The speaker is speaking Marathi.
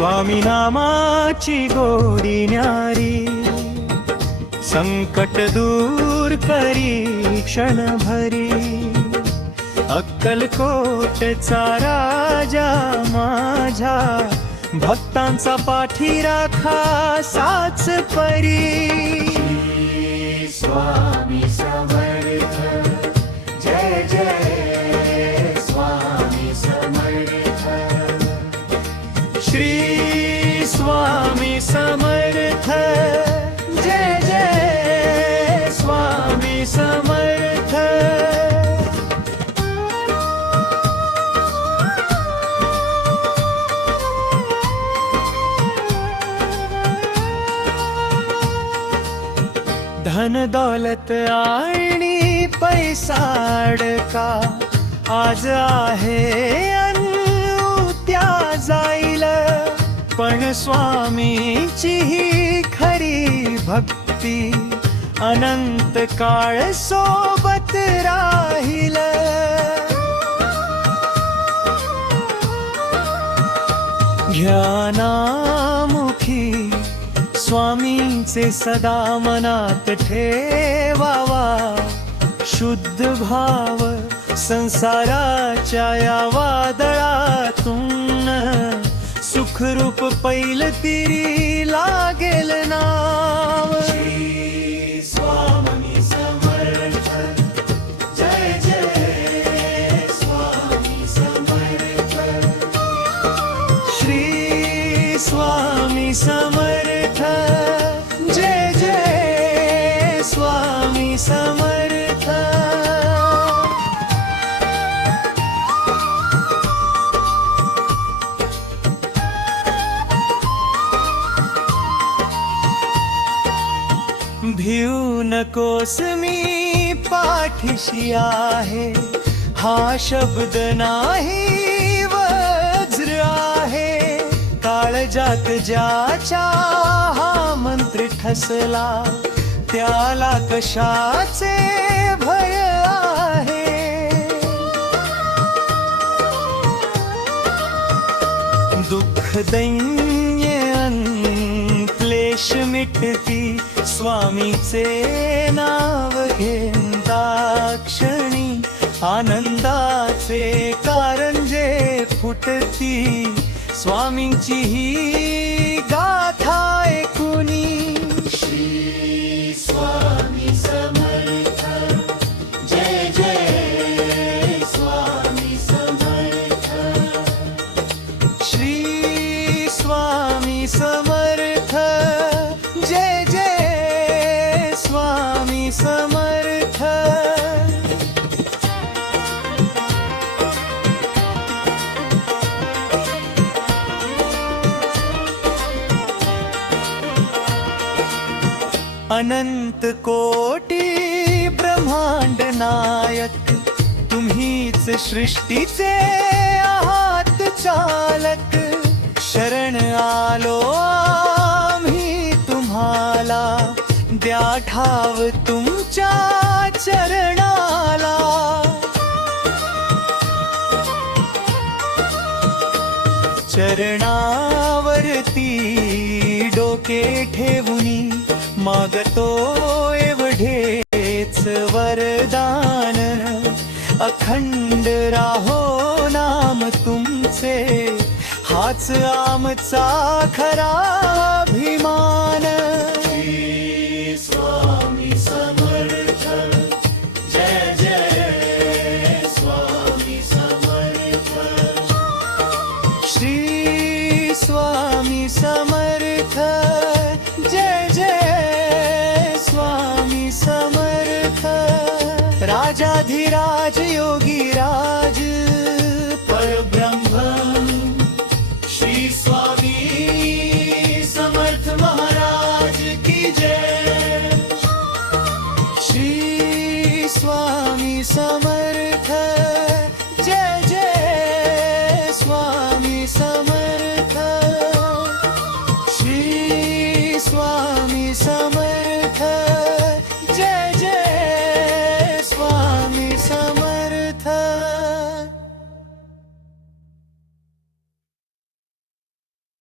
स्वामी नामाची गोडी न्यारी, संकट दूर करी क्षणभरी। अक्कलकोटचा राजा माझ्या, भक्तांचा पाठी राखा साच परी। स्वामी समर्थ, जय जय स्वामी समर्थ। श्री स्वामी समर्थ, जय जय स्वामी समर्थ। धन दौलत आणि पैसाडका आज आहे अन उद्या जाईल, पण स्वामीची ही खरी भक्ती अनंत काळ सोबत राहील। ज्ञानामुखी स्वामींचे सदा मनात ठेवावा, शुद्ध भाव संसाराच्या या वादळातून सुखरूप पैलतीरी लागेल नाव। श्री स्वामी समर्थ, जय जय स्वामी समर्थ। श्री स्वामी समर्थ, जय जय स्वामी समर्थ। भिऊ नकोस मी पाठीशी आहे, हा शब्द नाही वज्र आहे। काळजात ज्याच्या हा मंत्र ठसला, त्याला कशाचे भय आहे। दुःख दैन्य क्लेश मिटती, स्वामीचे नाव घेता क्षणी आनंदाचे कारंजे फुटती। स्वामींची ही गाथा ऐकुनी। श्री स्वामी समर्थ, जय जय स्वामी समर्थ। श्री स्वामी समर्थ, जय जय स्वामी समर्थ। अनंत कोटी ब्रह्मांड नायक, तुम्हीच सृष्टीचे आहात चालक। शरण आलो आम्ही तुम्हाला, द्या ठाव तुमच्या चरणाला। चरणावरती डोके ठेवूनी मागतो एवढेच वरदान। अखंड राहो नाम तुमचे, हाच आमचा खरा अभिमान।